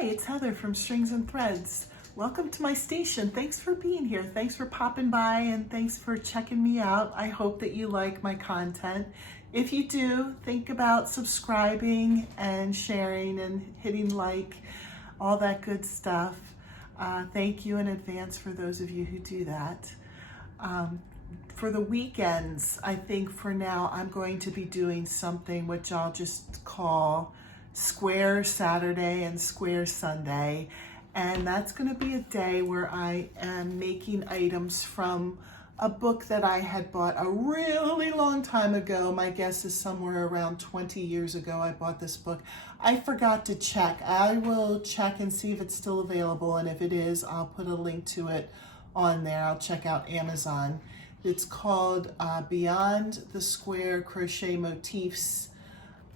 Hi, it's Heather from Strings and Threads. Welcome to my station. Thanks for being here. Thanks for popping by and thanks for checking me out. I hope that you like my content. If you do, think about subscribing and sharing and hitting like, all that good stuff. Thank you in advance for those of you who do that. For the weekends, I think for now I'm going to be doing something which I'll just call Square Saturday and Square Sunday. And that's going to be a day where I am making items from a book that I had bought a really long time ago. My guess is somewhere around 20 years ago I bought this book. I forgot to check. I will check and see if it's still available, and if it is, I'll put a link to it on there. I'll check out Amazon. It's called Beyond the Square Crochet Motifs,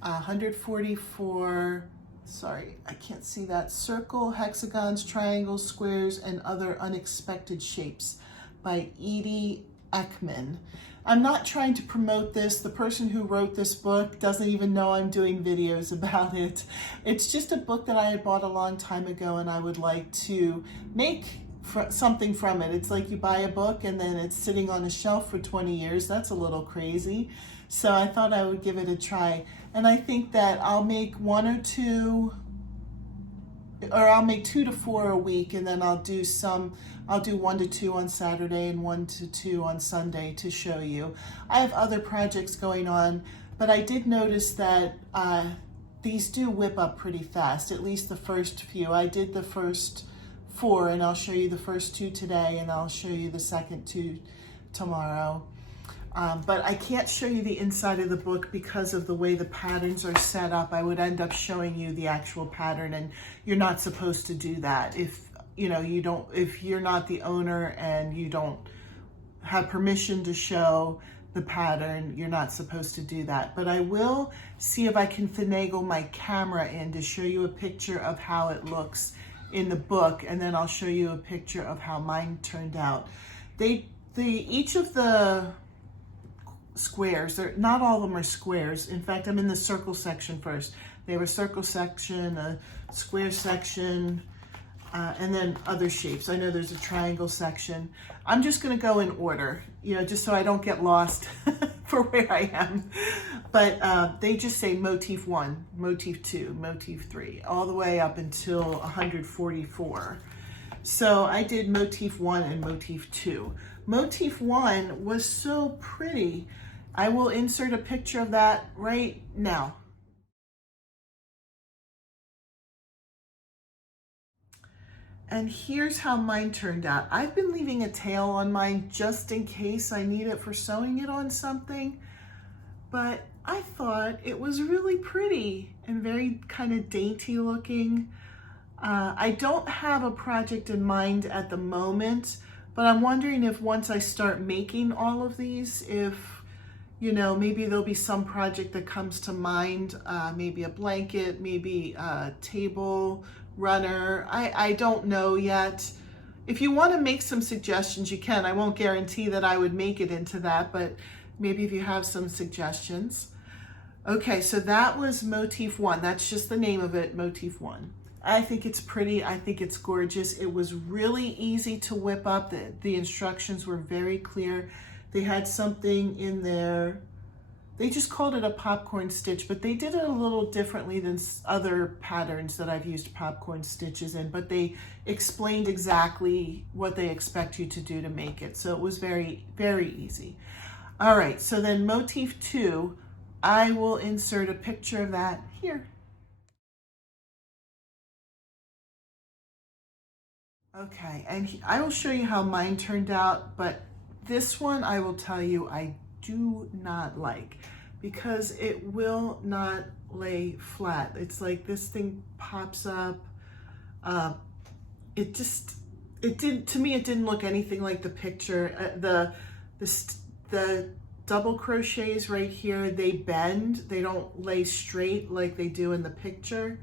144, sorry, I can't see that, circle, hexagons, triangles, squares, and other unexpected shapes by Edie Ekman. I'm not trying to promote this. The person who wrote this book doesn't even know I'm doing videos about it. It's just a book that I had bought a long time ago and I would like to make something from it. It's like you buy a book and then it's sitting on a shelf for 20 years. That's a little crazy. So I thought I would give it a try. And I think that I'll make I'll make 2 to 4 a week, and then I'll do 1 to 2 on Saturday and 1 to 2 on Sunday to show you. I have other projects going on, but I did notice that these do whip up pretty fast, at least the first few. I did the first 4, and I'll show you the first 2 today, and I'll show you the second 2 tomorrow. But I can't show you the inside of the book because of the way the patterns are set up. I would end up showing you the actual pattern, and you're not supposed to do that. If you're not the owner and you don't have permission to show the pattern, you're not supposed to do that. But I will see if I can finagle my camera in to show you a picture of how it looks in the book, and then I'll show you a picture of how mine turned out. Each of the squares, not all of them are squares. In fact, I'm in the circle section first. They have a circle section, a square section, and then other shapes. I know there's a triangle section. I'm just going to go in order, just so I don't get lost for where I am. But they just say motif 1, motif 2, motif 3, all the way up until 144. So I did motif 1 and motif 2. Motif 1 was so pretty. I will insert a picture of that right now. And here's how mine turned out. I've been leaving a tail on mine just in case I need it for sewing it on something, but I thought it was really pretty and very kind of dainty looking. I don't have a project in mind at the moment, but I'm wondering if once I start making all of these, if maybe there'll be some project that comes to mind, maybe a blanket, maybe a table runner. I don't know yet. If you want to make some suggestions, you can. I won't guarantee that I would make it into that, but maybe if you have some suggestions. Okay, so that was motif 1. That's just the name of it, motif 1. I think it's pretty. I think it's gorgeous. It was really easy to whip up. The instructions were very clear. They had something in there. They just called it a popcorn stitch, but they did it a little differently than other patterns that I've used popcorn stitches in, but they explained exactly what they expect you to do to make it. So it was very, very easy. All right, so then motif 2, I will insert a picture of that here. Okay, and I will show you how mine turned out, but this one I will tell you I do not like because it will not lay flat. It's like this thing pops up. To me, it didn't look anything like the picture. The double crochets right here, they bend. They don't lay straight like they do in the picture.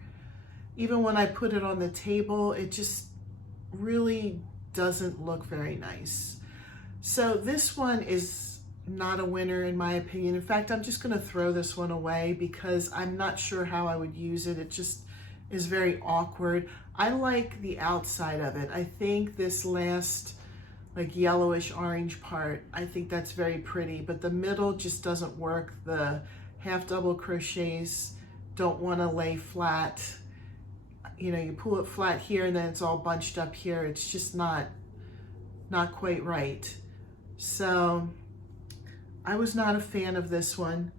Even when I put it on the table, it just really doesn't look very nice. So this one is not a winner in my opinion. In fact, I'm just going to throw this one away because I'm not sure how I would use it. is very awkward. I like the outside of it. I think this last like yellowish orange part, I think that's very pretty, but the middle just doesn't work. The half double crochets don't want to lay flat. You know, you pull it flat here and then it's all bunched up here. It's just not quite right. So I was not a fan of this one.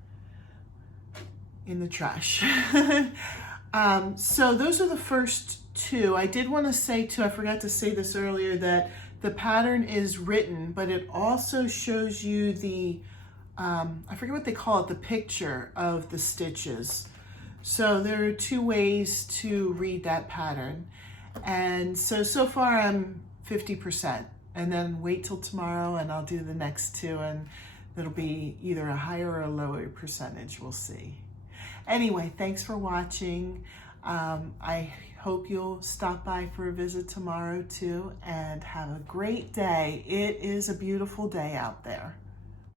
In the trash. So those are the first two. I did want to say too, I forgot to say this earlier, that the pattern is written, but it also shows you the, I forget what they call it, the picture of the stitches. So there are two ways to read that pattern. And so far I'm 50%, and then wait till tomorrow and I'll do the next two, and it'll be either a higher or a lower percentage, we'll see. Anyway, thanks for watching. I hope you'll stop by for a visit tomorrow too, and have a great day. It is a beautiful day out there.